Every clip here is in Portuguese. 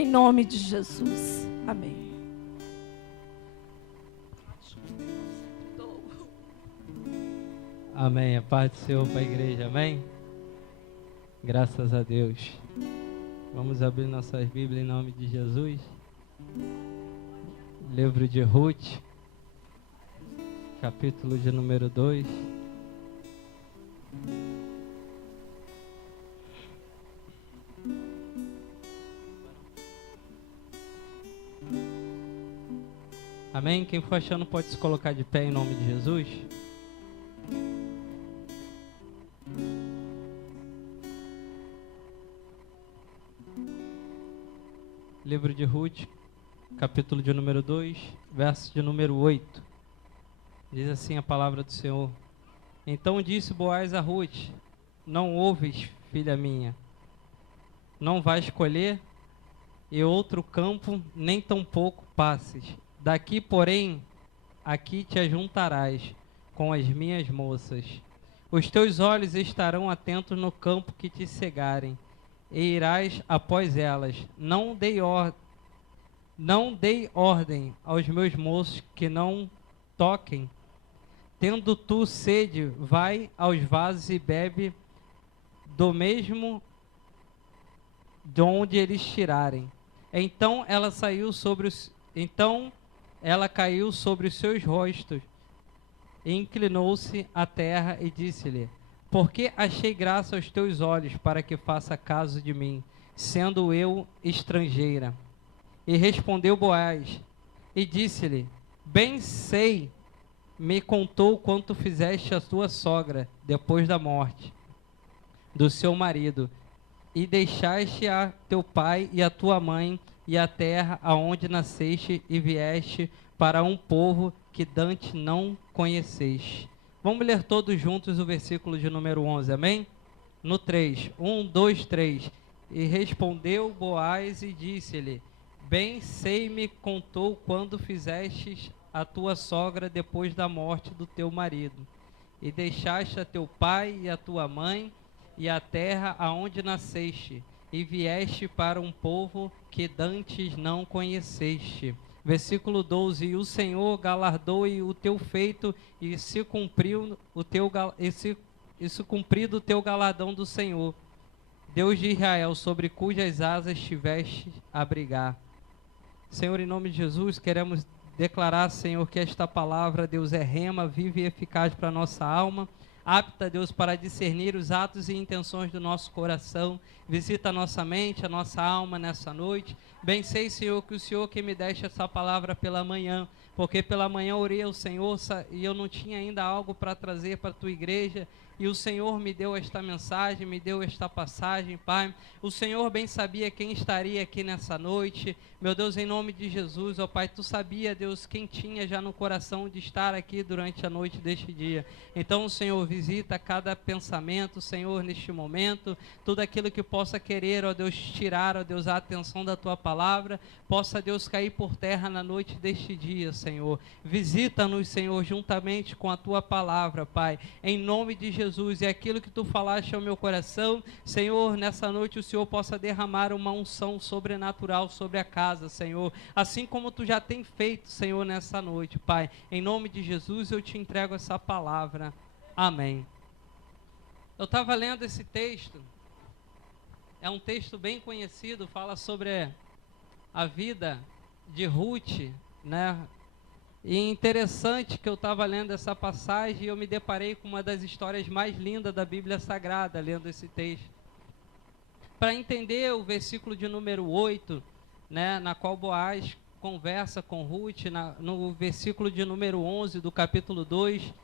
Em nome de Jesus. Amém. Amém. A paz do Senhor para a igreja. Amém. Graças a Deus. Vamos abrir nossas Bíblias em nome de Jesus. Livro de Ruth, capítulo de número 2. Amém? Quem for achando pode se colocar de pé em nome de Jesus. Livro de Ruth, capítulo de número 2, verso de número 8. Diz assim a palavra do Senhor. Então disse Boaz a Ruth: não ouves, filha minha, não vais colher, e outro campo nem tampouco passes. Daqui, porém, aqui te ajuntarás com as minhas moças. Os teus olhos estarão atentos no campo que te cegarem, e irás após elas. Não dei ordem aos meus moços que não toquem. Tendo tu sede, vai aos vasos e bebe do mesmo de onde eles tirarem. Então ela caiu sobre os seus rostos, e inclinou-se à terra e disse-lhe: porque achei graça aos teus olhos, para que faça caso de mim, sendo eu estrangeira? E respondeu Boaz, e disse-lhe: bem sei, me contou quanto fizeste a tua sogra, depois da morte do seu marido, e deixaste a teu pai e a tua mãe, e a terra aonde nasceste, e vieste para um povo que dantes não conheceste. Vamos ler todos juntos o versículo de número 11, amém? No 3, 1, 2, 3. E respondeu Boaz e disse-lhe: bem sei, me contou quando fizestes a tua sogra depois da morte do teu marido, e deixaste a teu pai e a tua mãe, e a terra aonde nasceste, e vieste para um povo que dantes não conheceste. Versículo 12, e o Senhor galardoe o teu feito, e se cumprido o teu galardão do Senhor, Deus de Israel, sobre cujas asas tiveste a abrigar. Senhor, em nome de Jesus, queremos declarar, Senhor, que esta palavra, Deus, é rema, viva e eficaz para a nossa alma, apta, Deus, para discernir os atos e intenções do nosso coração. Visita a nossa mente, a nossa alma nessa noite. Bem sei, Senhor, que o Senhor que me deste essa palavra pela manhã, porque pela manhã orei ao Senhor e eu não tinha ainda algo para trazer para a tua igreja, e o Senhor me deu esta mensagem, me deu esta passagem, Pai. O Senhor bem sabia quem estaria aqui nessa noite, meu Deus, em nome de Jesus, ó Pai, tu sabia, Deus, quem tinha já no coração de estar aqui durante a noite deste dia. Então, Senhor, visita cada pensamento, Senhor, neste momento, tudo aquilo que possa querer, ó Deus, tirar, ó Deus, a atenção da tua palavra, possa, Deus, cair por terra na noite deste dia, Senhor. Visita-nos, Senhor, juntamente com a tua palavra, Pai, em nome de Jesus, e aquilo que tu falaste ao meu coração, Senhor, nessa noite o Senhor possa derramar uma unção sobrenatural sobre a casa, Senhor, assim como tu já tem feito, Senhor, nessa noite, Pai. Em nome de Jesus eu te entrego essa palavra. Amém. Eu estava lendo esse texto, é um texto bem conhecido, fala sobre a vida de Ruth, né? E interessante que eu estava lendo essa passagem e eu me deparei com uma das histórias mais lindas da Bíblia Sagrada, lendo esse texto. Para entender o versículo de número 8, né, na qual Boaz conversa com Ruth, no versículo de número 11 do capítulo 2,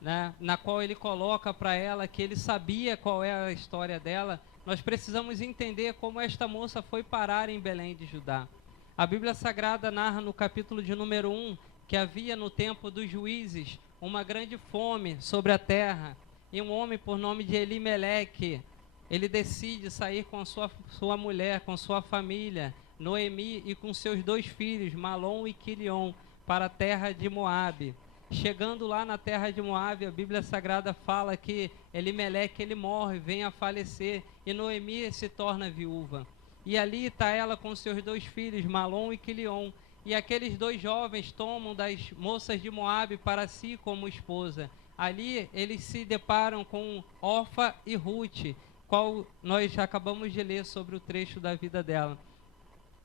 né, na qual ele coloca para ela que ele sabia qual é a história dela, nós precisamos entender como esta moça foi parar em Belém de Judá. A Bíblia Sagrada narra no capítulo de número 1 que havia no tempo dos juízes uma grande fome sobre a terra, e um homem por nome de Elimeleque, ele decide sair com a sua mulher, com sua família, Noemi, e com seus 2 filhos, Malom e Quilion, para a terra de Moabe. Chegando lá na terra de Moabe, a Bíblia Sagrada fala que Elimeleque, ele morre, vem a falecer, e Noemi se torna viúva. E ali está ela com seus 2 filhos, Malom e Quilion. E aqueles 2 jovens tomam das moças de Moabe para si como esposa. Ali eles se deparam com Orfa e Ruth, qual nós acabamos de ler sobre o trecho da vida dela.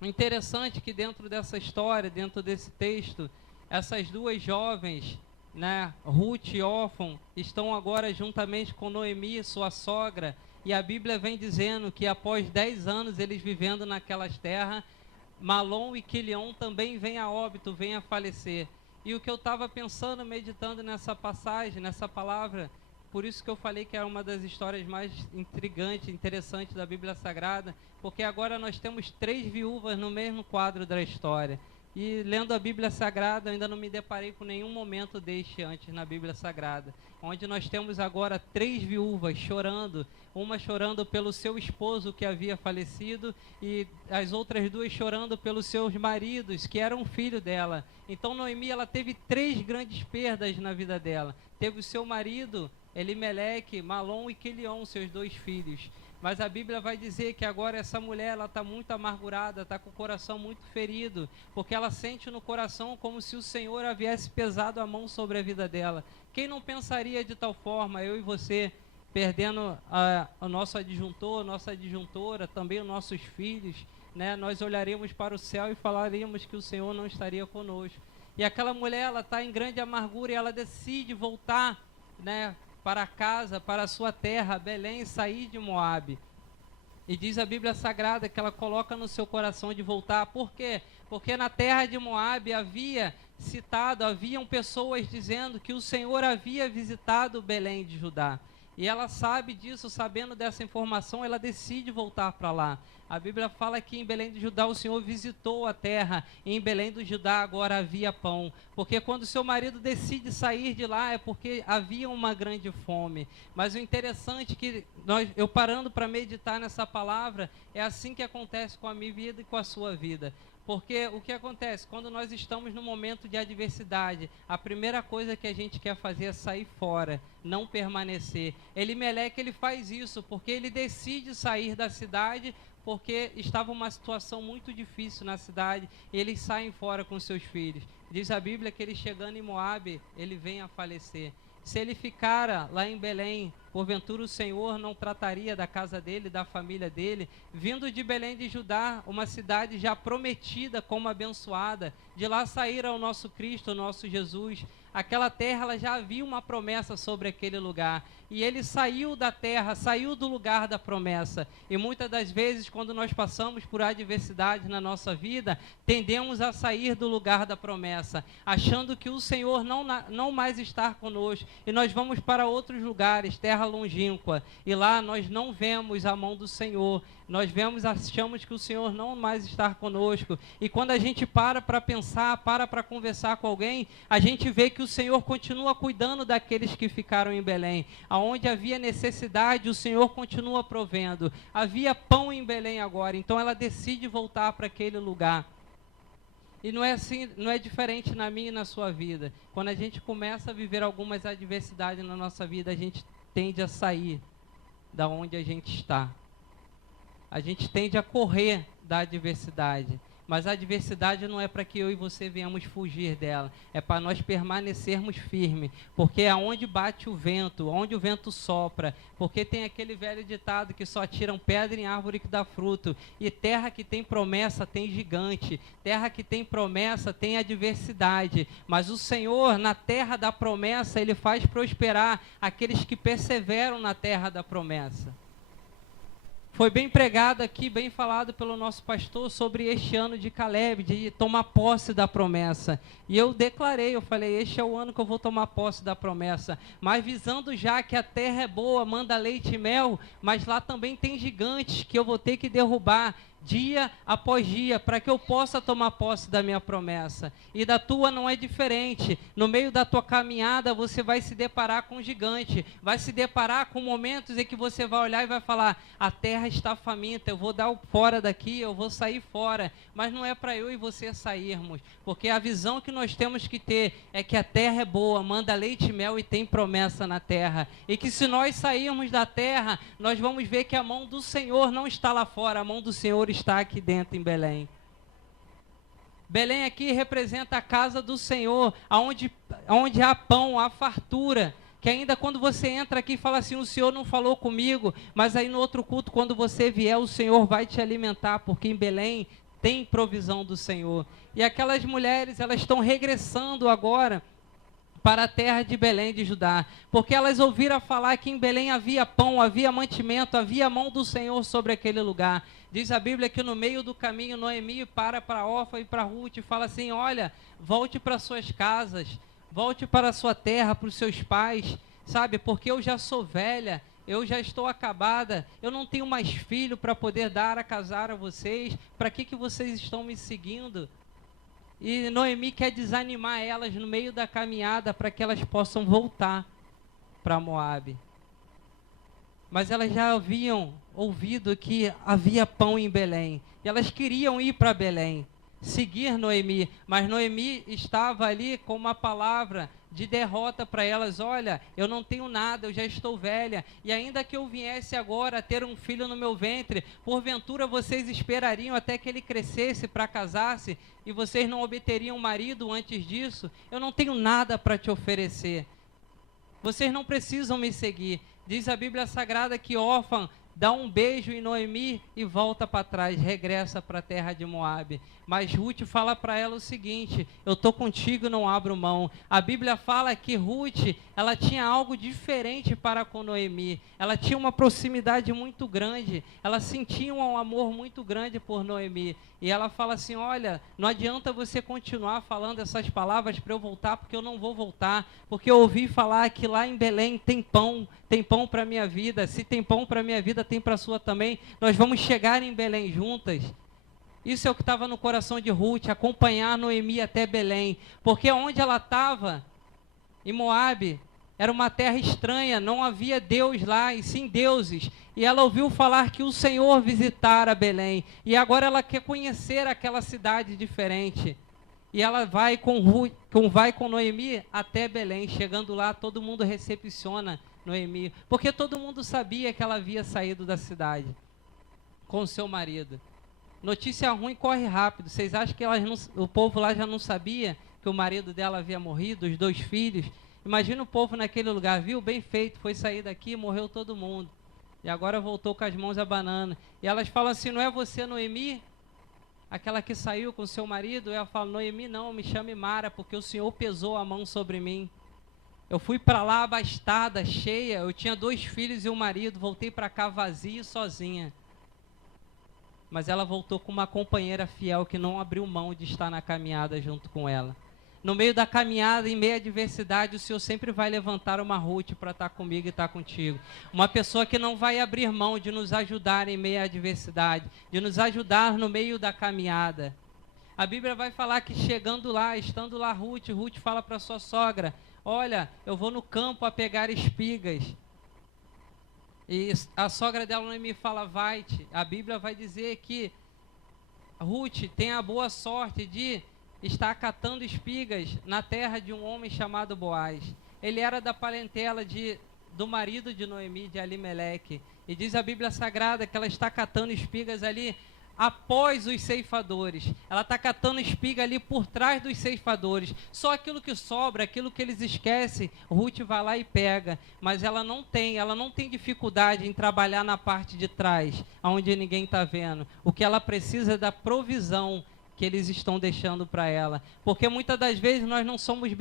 Interessante que dentro dessa história, dentro desse texto, essas 2 jovens, né, Ruth e Orfa, estão agora juntamente com Noemi, sua sogra, e a Bíblia vem dizendo que após 10 anos eles vivendo naquelas terras, Malom e Quilion também vêm a óbito, vêm a falecer. E o que eu estava pensando, meditando nessa passagem, nessa palavra, por isso que eu falei que é uma das histórias mais intrigantes, interessantes da Bíblia Sagrada, porque agora nós temos 3 viúvas no mesmo quadro da história. E lendo a Bíblia Sagrada, eu ainda não me deparei com nenhum momento deste antes na Bíblia Sagrada, onde nós temos agora 3 viúvas chorando, uma chorando pelo seu esposo que havia falecido e as outras 2 chorando pelos seus maridos, que eram filho dela. Então Noemi, ela teve 3 grandes perdas na vida dela. Teve o seu marido, Elimeleque, Malom e Quilion, seus 2 filhos. Mas a Bíblia vai dizer que agora essa mulher, ela está muito amargurada, está com o coração muito ferido, porque ela sente no coração como se o Senhor haviesse pesado a mão sobre a vida dela. Quem não pensaria de tal forma, eu e você, perdendo o nosso adjuntor, nossa adjuntora, também os nossos filhos, né? Nós olharemos para o céu e falaríamos que o Senhor não estaria conosco. E aquela mulher, ela está em grande amargura e ela decide voltar, né, para casa, para a sua terra, Belém, sair de Moabe. E diz a Bíblia Sagrada que ela coloca no seu coração de voltar. Por quê? Porque na terra de Moabe haviam pessoas dizendo que o Senhor havia visitado Belém de Judá. E ela sabe disso, sabendo dessa informação, ela decide voltar para lá. A Bíblia fala que em Belém de Judá o Senhor visitou a terra, e em Belém do Judá agora havia pão. Porque quando seu marido decide sair de lá é porque havia uma grande fome. Mas o interessante é que eu parando para meditar nessa palavra, é assim que acontece com a minha vida e com a sua vida. Porque o que acontece? Quando nós estamos num momento de adversidade, a primeira coisa que a gente quer fazer é sair fora, não permanecer. Elimeleque, ele faz isso, porque ele decide sair da cidade, porque estava uma situação muito difícil na cidade, e eles saem fora com seus filhos. Diz a Bíblia que ele chegando em Moabe, ele vem a falecer. Se ele ficara lá em Belém, porventura o Senhor não trataria da casa dele, da família dele, vindo de Belém de Judá, uma cidade já prometida como abençoada, de lá saíra o nosso Cristo, o nosso Jesus. Aquela terra, ela já havia uma promessa sobre aquele lugar, e ele saiu da terra, saiu do lugar da promessa. E muitas das vezes, quando nós passamos por adversidade na nossa vida, tendemos a sair do lugar da promessa, achando que o Senhor não mais está conosco, e nós vamos para outros lugares, terra longínqua, e lá nós não vemos a mão do Senhor, achamos que o Senhor não mais está conosco. E quando a gente para pensar, para conversar com alguém, a gente vê que o Senhor continua cuidando daqueles que ficaram em Belém. Aonde havia necessidade, o Senhor continua provendo. Havia pão em Belém agora, então ela decide voltar para aquele lugar. E não é assim, não é diferente na minha e na sua vida. Quando a gente começa a viver algumas adversidades na nossa vida, a gente tende a sair da onde a gente está. A gente tende a correr da adversidade, mas a adversidade não é para que eu e você venhamos fugir dela, é para nós permanecermos firmes, porque aonde bate o vento, onde o vento sopra, porque tem aquele velho ditado que só tiram pedra em árvore que dá fruto, e terra que tem promessa tem gigante, terra que tem promessa tem adversidade, mas o Senhor na terra da promessa, Ele faz prosperar aqueles que perseveram na terra da promessa. Foi bem pregado aqui, bem falado pelo nosso pastor sobre este ano de Caleb, de tomar posse da promessa. E eu declarei, eu falei, este é o ano que eu vou tomar posse da promessa. Mas visando já que a terra é boa, manda leite e mel, mas lá também tem gigantes que eu vou ter que derrubar dia após dia, para que eu possa tomar posse da minha promessa. E da tua não é diferente. No meio da tua caminhada, você vai se deparar com um gigante, vai se deparar com momentos em que você vai olhar e vai falar, a terra está faminta, eu vou dar o fora daqui, eu vou sair fora. Mas não é para eu e você sairmos, porque a visão que nós temos que ter é que a terra é boa, manda leite e mel e tem promessa na terra. E que se nós sairmos da terra, nós vamos ver que a mão do Senhor não está lá fora, a mão do Senhor Senhor está aqui dentro em Belém. Belém aqui representa a casa do Senhor, onde há pão, há fartura. Que ainda quando você entra aqui e fala assim, o Senhor não falou comigo, mas aí no outro culto, quando você vier, o Senhor vai te alimentar, porque em Belém tem provisão do Senhor. E aquelas mulheres, elas estão regressando agora para a terra de Belém de Judá, porque elas ouviram falar que em Belém havia pão, havia mantimento, havia a mão do Senhor sobre aquele lugar. Diz a Bíblia que no meio do caminho, Noemi para Orfa e para Ruth e fala assim, olha, volte para suas casas, volte para a sua terra, para os seus pais, sabe, porque eu já sou velha, eu já estou acabada, eu não tenho mais filho para poder dar a casar a vocês, para que vocês estão me seguindo? E Noemi quer desanimar elas no meio da caminhada para que elas possam voltar para Moabe. Mas elas já haviam ouvido que havia pão em Belém. E elas queriam ir para Belém, seguir Noemi. Mas Noemi estava ali com uma palavra de derrota para elas. Olha, eu não tenho nada, eu já estou velha. E ainda que eu viesse agora a ter um filho no meu ventre, porventura vocês esperariam até que ele crescesse para casar-se e vocês não obteriam um marido antes disso? Eu não tenho nada para te oferecer. Vocês não precisam me seguir. Diz a Bíblia Sagrada que Orfa dá um beijo em Noemi e volta para trás, regressa para a terra de Moabe. Mas Ruth fala para ela o seguinte, eu estou contigo e não abro mão. A Bíblia fala que Ruth, ela tinha algo diferente para com Noemi. Ela tinha uma proximidade muito grande, ela sentia um amor muito grande por Noemi. E ela fala assim, olha, não adianta você continuar falando essas palavras para eu voltar, porque eu não vou voltar. Porque eu ouvi falar que lá em Belém tem pão para a minha vida. Se tem pão para a minha vida, tem para a sua também. Nós vamos chegar em Belém juntas. Isso é o que estava no coração de Ruth, acompanhar Noemi até Belém. Porque onde ela estava, em Moabe, era uma terra estranha, não havia Deus lá, e sim deuses. E ela ouviu falar que o Senhor visitara Belém. E agora ela quer conhecer aquela cidade diferente. E ela vai com Noemi até Belém. Chegando lá, todo mundo recepciona Noemi. Porque todo mundo sabia que ela havia saído da cidade com o seu marido. Notícia ruim corre rápido. Vocês acham que o povo lá já não sabia que o marido dela havia morrido, os 2 filhos? Imagina o povo naquele lugar, viu? Bem feito, foi sair daqui, morreu todo mundo. E agora voltou com as mãos abanando. E elas falam assim, não é você, Noemi? Aquela que saiu com seu marido? Ela fala, Noemi não, me chame Mara, porque o Senhor pesou a mão sobre mim. Eu fui para lá abastada, cheia, eu tinha 2 filhos e um marido, voltei para cá vazia e sozinha. Mas ela voltou com uma companheira fiel que não abriu mão de estar na caminhada junto com ela. No meio da caminhada, em meio à adversidade, o Senhor sempre vai levantar uma Ruth para estar comigo e estar contigo. Uma pessoa que não vai abrir mão de nos ajudar em meio à adversidade, de nos ajudar no meio da caminhada. A Bíblia vai falar que chegando lá, estando lá Ruth fala para sua sogra, olha, eu vou no campo a pegar espigas. E a sogra dela Noemi fala, vai-te. A Bíblia vai dizer que Ruth tem a boa sorte de estar catando espigas na terra de um homem chamado Boaz. Ele era da parentela do marido de Noemi, de Alimeleque. E diz a Bíblia Sagrada que ela está catando espigas ali após os ceifadores. Ela está catando espiga ali por trás dos ceifadores. Só aquilo que sobra, aquilo que eles esquecem, Ruth vai lá e pega. Mas ela não tem dificuldade em trabalhar na parte de trás, onde ninguém está vendo. O que ela precisa é da provisão que eles estão deixando para ela. Porque muitas das vezes nós não somos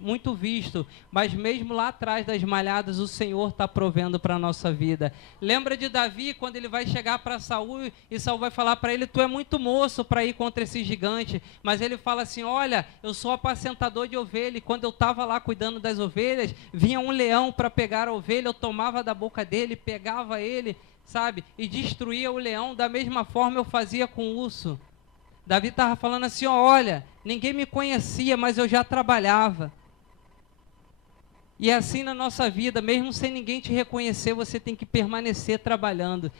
muito vistos, mas mesmo lá atrás das malhadas o Senhor está provendo para a nossa vida. Lembra de Davi, quando ele vai chegar para Saul, e Saul vai falar para ele, tu é muito moço para ir contra esse gigante, mas ele fala assim, olha, eu sou apacentador de ovelha, e quando eu estava lá cuidando das ovelhas, vinha um leão para pegar a ovelha, eu tomava da boca dele, pegava ele, sabe, e destruía o leão, da mesma forma eu fazia com o urso. Davi estava falando assim, olha, ninguém me conhecia, mas eu já trabalhava. E assim na nossa vida, mesmo sem ninguém te reconhecer, você tem que permanecer trabalhando.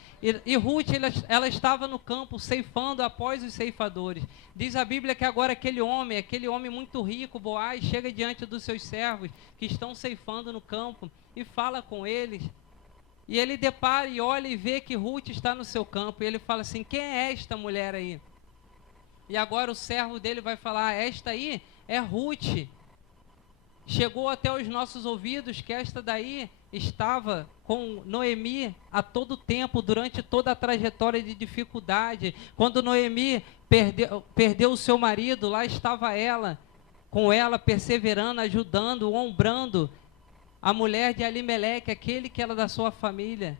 E Ruth, ela estava no campo ceifando após os ceifadores. Diz a Bíblia que agora aquele homem muito rico, Boaz, chega diante dos seus servos que estão ceifando no campo e fala com eles. E ele depara e olha e vê que Ruth está no seu campo. E ele fala assim: quem é esta mulher aí? E agora o servo dele vai falar: esta aí é Ruth. Chegou até os nossos ouvidos que esta daí estava com Noemi a todo tempo, durante toda a trajetória de dificuldade. Quando Noemi perdeu o seu marido, lá estava ela, com ela perseverando, ajudando, ombrando a mulher de Elimeleque, aquele que era da sua família.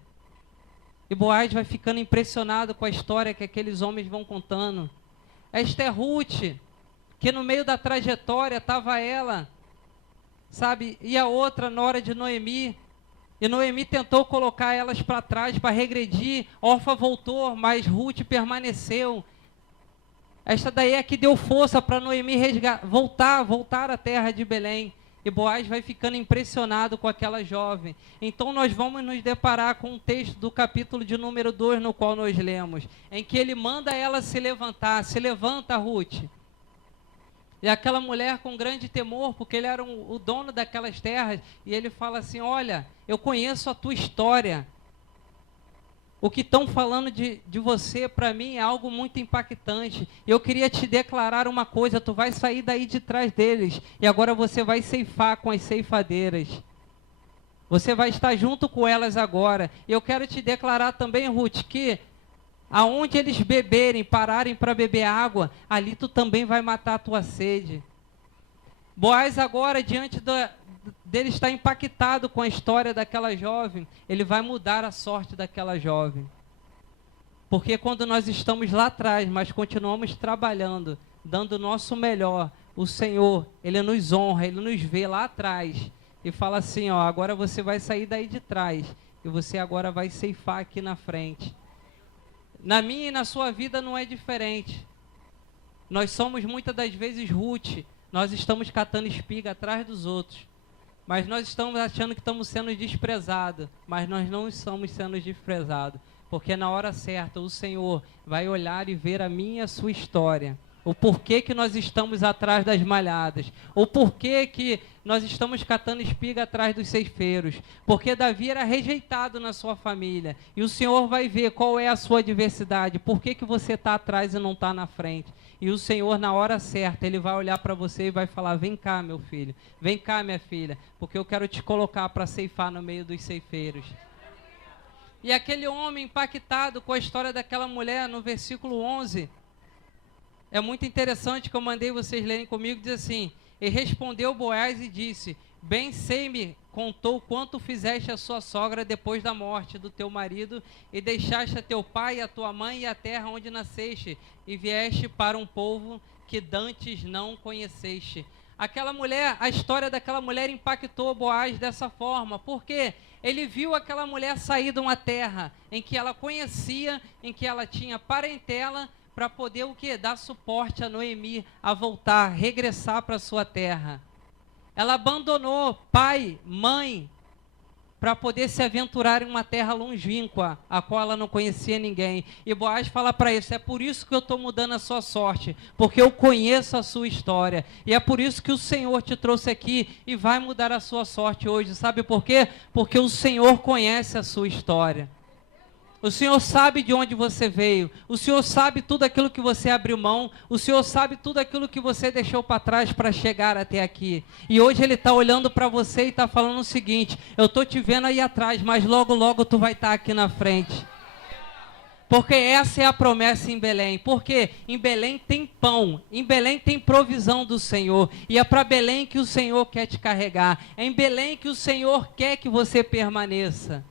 E Boaz vai ficando impressionado com a história que aqueles homens vão contando. Esta é Ruth, que no meio da trajetória estava ela, sabe, e a outra nora de Noemi. E Noemi tentou colocar elas para trás, para regredir. Orfa voltou, mas Ruth permaneceu. Esta daí é que deu força para Noemi voltar à terra de Belém. E Boaz vai ficando impressionado com aquela jovem. Então nós vamos nos deparar com um texto do capítulo de número 2, no qual nós lemos, em que ele manda ela se levantar. Se levanta, Ruth. E aquela mulher com grande temor, porque ele era o dono daquelas terras, e ele fala assim: olha, eu conheço a tua história. O que estão falando de você, para mim, é algo muito impactante. Eu queria te declarar uma coisa: tu vai sair daí de trás deles, e agora você vai ceifar com as ceifadeiras. Você vai estar junto com elas agora. E eu quero te declarar também, Ruth, que aonde eles beberem, pararem para beber água, ali tu também vai matar a tua sede. Boaz agora, diante dele estar impactado com a história daquela jovem, ele vai mudar a sorte daquela jovem. Porque quando nós estamos lá atrás, mas continuamos trabalhando, dando o nosso melhor, o Senhor, Ele nos honra, Ele nos vê lá atrás e fala assim: ó, agora você vai sair daí de trás e você agora vai ceifar aqui na frente. Na minha e na sua vida não é diferente. Nós somos muitas das vezes Ruth, nós estamos catando espiga atrás dos outros, mas nós estamos achando que estamos sendo desprezados, mas nós não estamos sendo desprezados, porque na hora certa o Senhor vai olhar e ver a minha e a sua história, o porquê que nós estamos atrás das malhadas, o porquê que nós estamos catando espiga atrás dos ceifeiros, porque Davi era rejeitado na sua família, e o Senhor vai ver qual é a sua adversidade, por que você está atrás e não está na frente. E o Senhor, na hora certa, Ele vai olhar para você e vai falar: vem cá, meu filho, vem cá, minha filha, porque eu quero te colocar para ceifar no meio dos ceifeiros. E aquele homem impactado com a história daquela mulher, no versículo 11, é muito interessante, que eu mandei vocês lerem comigo, diz assim: e respondeu Boaz e disse: bem sei-me contou quanto fizeste a sua sogra depois da morte do teu marido, e deixaste a teu pai, a tua mãe e a terra onde nasceste, e vieste para um povo que dantes não conheceste. Aquela mulher, a história daquela mulher impactou Boaz dessa forma, porque ele viu aquela mulher sair de uma terra em que ela conhecia, em que ela tinha parentela, para poder o quê? Dar suporte a Noemi a voltar, regressar para sua terra. Ela abandonou pai, mãe, para poder se aventurar em uma terra longínqua, a qual ela não conhecia ninguém. E Boaz fala para isso: é por isso que eu estou mudando a sua sorte, porque eu conheço a sua história. E é por isso que o Senhor te trouxe aqui e vai mudar a sua sorte hoje. Sabe por quê? Porque o Senhor conhece a sua história. O Senhor sabe de onde você veio, o Senhor sabe tudo aquilo que você abriu mão, o Senhor sabe tudo aquilo que você deixou para trás para chegar até aqui. E hoje Ele está olhando para você e está falando o seguinte: eu estou te vendo aí atrás, mas logo, logo tu vai estar aqui na frente. Porque essa é a promessa em Belém. Porque em Belém tem pão, em Belém tem provisão do Senhor. E é para Belém que o Senhor quer te carregar. É em Belém que o Senhor quer que você permaneça.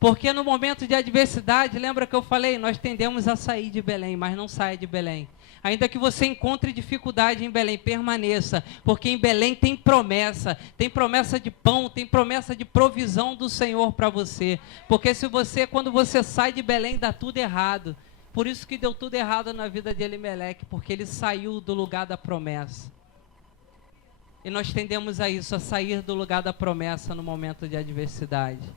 Porque no momento de adversidade, lembra que eu falei, nós tendemos a sair de Belém, mas não saia de Belém. Ainda que você encontre dificuldade em Belém, permaneça, porque em Belém tem promessa de pão, tem promessa de provisão do Senhor para você. Porque quando você sai de Belém, dá tudo errado. Por isso que deu tudo errado na vida de Elimeleque, porque ele saiu do lugar da promessa. E nós tendemos a isso, a sair do lugar da promessa no momento de adversidade.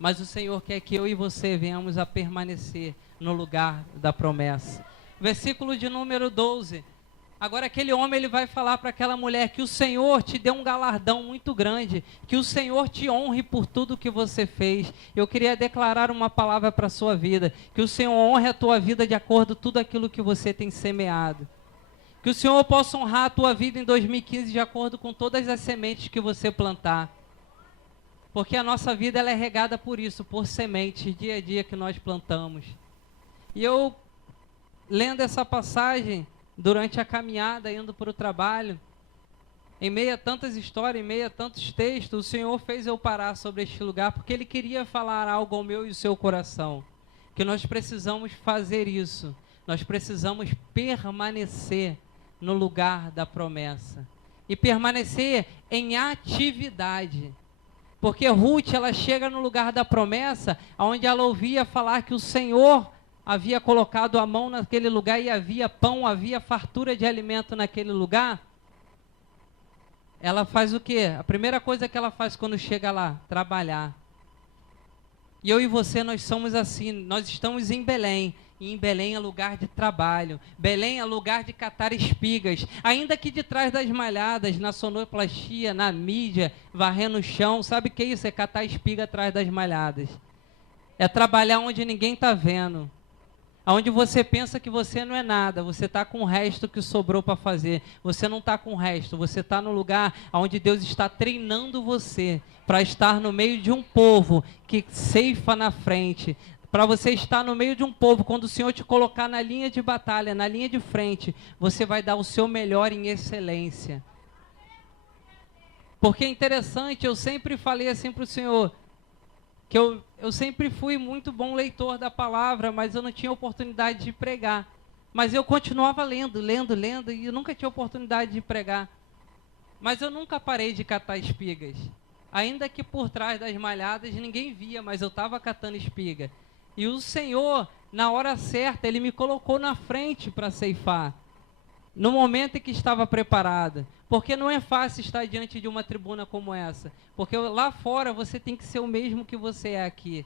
Mas o Senhor quer que eu e você venhamos a permanecer no lugar da promessa. Versículo de número 12. Agora aquele homem, ele vai falar para aquela mulher que o Senhor te deu um galardão muito grande, que o Senhor te honre por tudo que você fez. Eu queria declarar uma palavra para a sua vida, que o Senhor honre a tua vida de acordo com tudo aquilo que você tem semeado. Que o Senhor possa honrar a tua vida em 2015 de acordo com todas as sementes que você plantar. Porque a nossa vida ela é regada por isso, por sementes, dia a dia que nós plantamos. E eu, lendo essa passagem, durante a caminhada, indo para o trabalho, em meio a tantas histórias, em meio a tantos textos, o Senhor fez eu parar sobre este lugar, porque Ele queria falar algo ao meu e ao seu coração. Que nós precisamos fazer isso. Nós precisamos permanecer no lugar da promessa. E permanecer em atividade. Porque Ruth, ela chega no lugar da promessa, onde ela ouvia falar que o Senhor havia colocado a mão naquele lugar e havia pão, havia fartura de alimento naquele lugar. Ela faz o quê? A primeira coisa que ela faz quando chega lá, trabalhar. E eu e você, nós somos assim, nós estamos em Belém. E em Belém é lugar de trabalho. Belém é lugar de catar espigas. Ainda que de trás das malhadas, na sonoplastia, na mídia, varrendo o chão. Sabe o que é isso? É catar espiga atrás das malhadas. É trabalhar onde ninguém está vendo. Onde você pensa que você não é nada. Você está com o resto que sobrou para fazer. Você não está com o resto. Você está no lugar onde Deus está treinando você para estar no meio de um povo que ceifa na frente. Para você estar no meio de um povo, quando o Senhor te colocar na linha de batalha, na linha de frente, você vai dar o seu melhor em excelência. Porque é interessante, eu sempre falei assim para o Senhor, que eu sempre fui muito bom leitor da palavra, mas eu não tinha oportunidade de pregar. Mas eu continuava lendo, e eu nunca tinha oportunidade de pregar. Mas eu nunca parei de catar espigas. Ainda que por trás das malhadas ninguém via, mas eu estava catando espiga. E o Senhor, na hora certa, Ele me colocou na frente para ceifar. No momento em que estava preparado. Porque não é fácil estar diante de uma tribuna como essa. Porque lá fora você tem que ser o mesmo que você é aqui.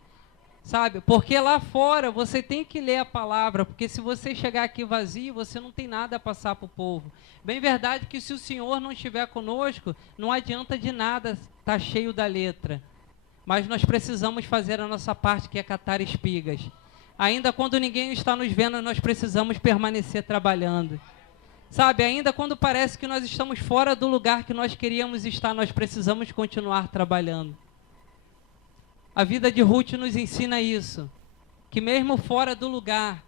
Sabe? Porque lá fora você tem que ler a palavra. Porque se você chegar aqui vazio, você não tem nada a passar para o povo. Bem verdade que se o Senhor não estiver conosco, não adianta de nada estar cheio da letra. Mas nós precisamos fazer a nossa parte, que é catar espigas. Ainda quando ninguém está nos vendo, nós precisamos permanecer trabalhando. Sabe, ainda quando parece que nós estamos fora do lugar que nós queríamos estar, nós precisamos continuar trabalhando. A vida de Ruth nos ensina isso. Que mesmo fora do lugar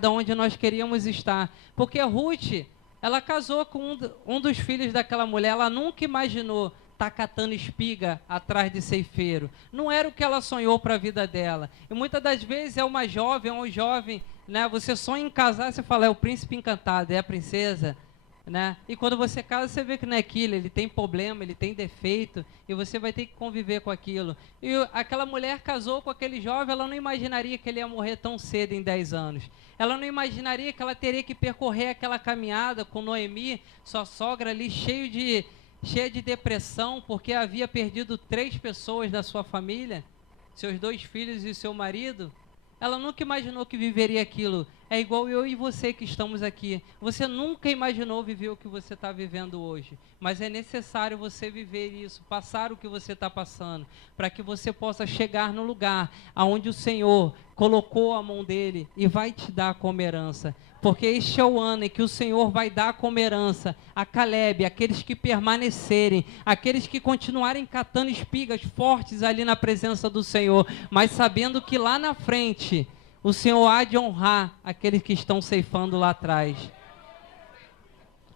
da onde nós queríamos estar. Porque Ruth, ela casou com um dos filhos daquela mulher, ela nunca imaginou estar catando espiga atrás de ceifeiro. Não era o que ela sonhou para a vida dela. E muitas das vezes é uma jovem, um jovem, né? Você sonha em casar, você fala, é o príncipe encantado, é a princesa, né? E quando você casa, você vê que não é aquilo, ele tem problema, ele tem defeito, e você vai ter que conviver com aquilo. E aquela mulher casou com aquele jovem, ela não imaginaria que ele ia morrer tão cedo, em 10 anos. Ela não imaginaria que ela teria que percorrer aquela caminhada com Noemi, sua sogra ali, cheia de depressão, porque havia perdido 3 pessoas da sua família, seus 2 filhos e seu marido. Ela nunca imaginou que viveria aquilo. É igual eu e você que estamos aqui. Você nunca imaginou viver o que você está vivendo hoje. Mas é necessário você viver isso, passar o que você está passando, para que você possa chegar no lugar aonde o Senhor colocou a mão dele e vai te dar como herança. Porque este é o ano em que o Senhor vai dar como herança a Caleb, aqueles que permanecerem, aqueles que continuarem catando espigas fortes ali na presença do Senhor, mas sabendo que lá na frente o Senhor há de honrar aqueles que estão ceifando lá atrás.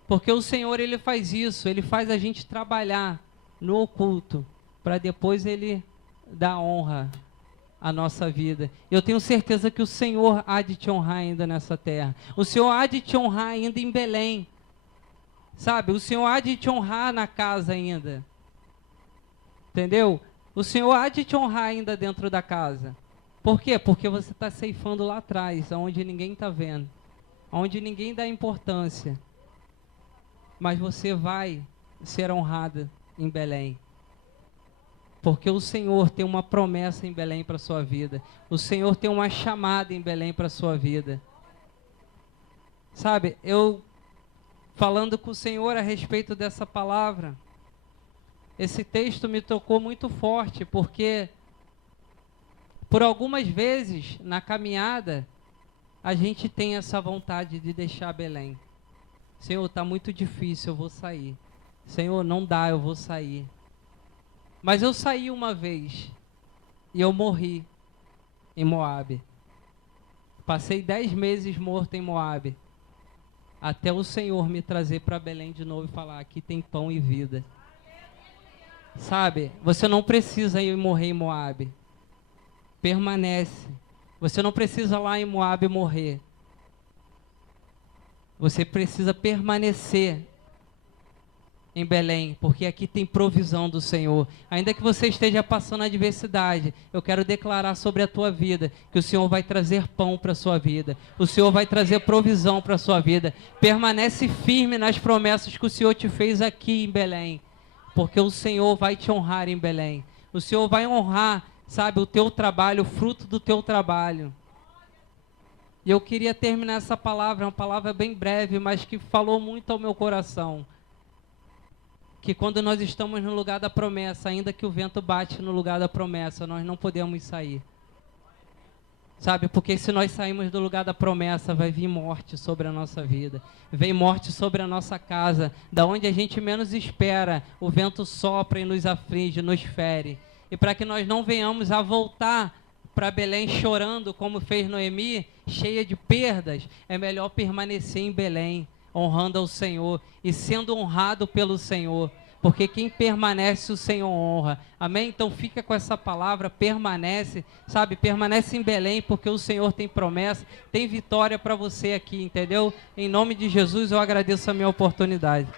Porque o Senhor, Ele faz isso, Ele faz a gente trabalhar no oculto, para depois Ele dar honra à nossa vida. Eu tenho certeza que o Senhor há de te honrar ainda nessa terra. O Senhor há de te honrar ainda em Belém. Sabe, o Senhor há de te honrar na casa ainda. Entendeu? O Senhor há de te honrar ainda dentro da casa. Por quê? Porque você está ceifando lá atrás, onde ninguém está vendo, onde ninguém dá importância. Mas você vai ser honrada em Belém. Porque o Senhor tem uma promessa em Belém para a sua vida. O Senhor tem uma chamada em Belém para a sua vida. Sabe, eu falando com o Senhor a respeito dessa palavra, esse texto me tocou muito forte, porque por algumas vezes na caminhada a gente tem essa vontade de deixar Belém. Senhor, está muito difícil, eu vou sair. Senhor, não dá, eu vou sair. Mas eu saí uma vez e eu morri em Moabe. Passei 10 meses morto em Moabe, até o Senhor me trazer para Belém de novo e falar, aqui tem pão e vida. Sabe, você não precisa ir morrer em Moabe. Permanece. Você não precisa lá em Moabe morrer. Você precisa permanecer em Belém, porque aqui tem provisão do Senhor. Ainda que você esteja passando adversidade, eu quero declarar sobre a tua vida, que o Senhor vai trazer pão para a sua vida. O Senhor vai trazer provisão para a sua vida. Permanece firme nas promessas que o Senhor te fez aqui em Belém, porque o Senhor vai te honrar em Belém. O Senhor vai honrar, sabe, o teu trabalho, o fruto do teu trabalho. E eu queria terminar essa palavra, uma palavra bem breve, mas que falou muito ao meu coração. Que quando nós estamos no lugar da promessa, ainda que o vento bate no lugar da promessa, nós não podemos sair. Sabe, porque se nós sairmos do lugar da promessa, vai vir morte sobre a nossa vida. Vem morte sobre a nossa casa, da onde a gente menos espera, o vento sopra e nos aflige, nos fere. E para que nós não venhamos a voltar para Belém chorando, como fez Noemi, cheia de perdas, é melhor permanecer em Belém, honrando ao Senhor e sendo honrado pelo Senhor, porque quem permanece o Senhor honra. Amém? Então fica com essa palavra, permanece, sabe? Permanece em Belém, porque o Senhor tem promessa, tem vitória para você aqui, entendeu? Em nome de Jesus eu agradeço a minha oportunidade.